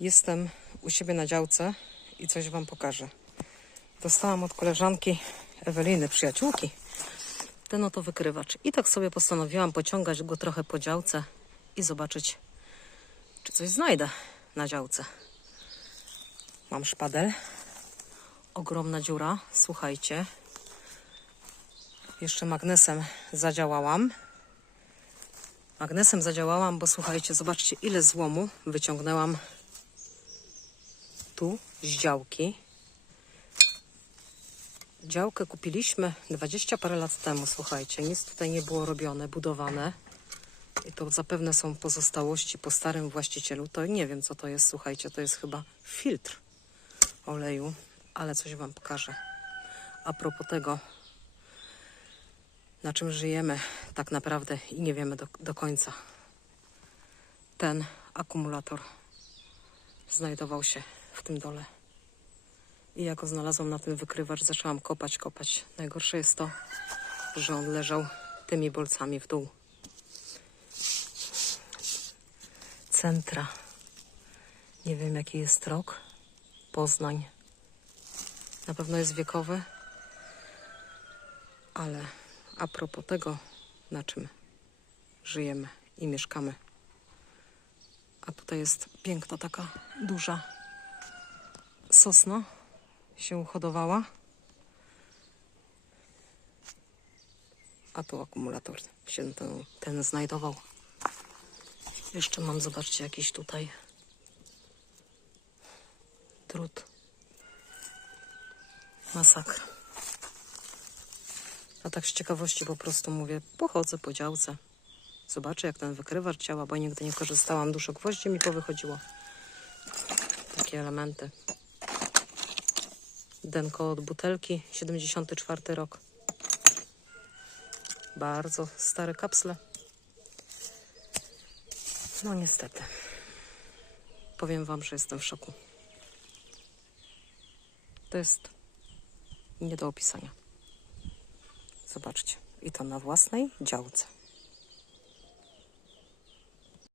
Jestem u siebie na działce i coś Wam pokażę. Dostałam od koleżanki Eweliny, przyjaciółki, ten oto wykrywacz. I tak sobie postanowiłam pociągać go trochę po działce i zobaczyć, czy coś znajdę na działce. Mam szpadel. Ogromna dziura, słuchajcie. Jeszcze magnesem zadziałałam. Magnesem zadziałałam, bo słuchajcie, zobaczcie ile złomu wyciągnęłam tu z działki. Działkę kupiliśmy 20 parę lat temu, słuchajcie. Nic tutaj nie było robione, budowane. I to zapewne są pozostałości po starym właścicielu. To nie wiem, co to jest, słuchajcie. To jest chyba filtr oleju, ale coś Wam pokażę. A propos tego, na czym żyjemy tak naprawdę i nie wiemy do, do końca. Ten akumulator znajdował się w tym dole. I jak go znalazłam na ten wykrywacz, zaczęłam kopać, kopać. Najgorsze jest to, że on leżał tymi bolcami w dół. Centra. Nie wiem jaki jest rok. Poznań. Na pewno jest wiekowy. Ale a propos tego, na czym żyjemy i mieszkamy. A tutaj jest piękna taka duża sosna się hodowała. A tu akumulator się ten, ten znajdował. Jeszcze mam, zobaczcie, jakiś tutaj drut. Masakra. A tak z ciekawości po prostu mówię, pochodzę po działce. Zobaczę, jak ten wykrywacz działa, bo nigdy nie korzystałam. Dużo gwoździ mi powychodziło. Takie elementy. Denko od butelki, 74 rok. Bardzo stare kapsle. No niestety. Powiem wam, że jestem w szoku. To jest nie do opisania. Zobaczcie. I to na własnej działce.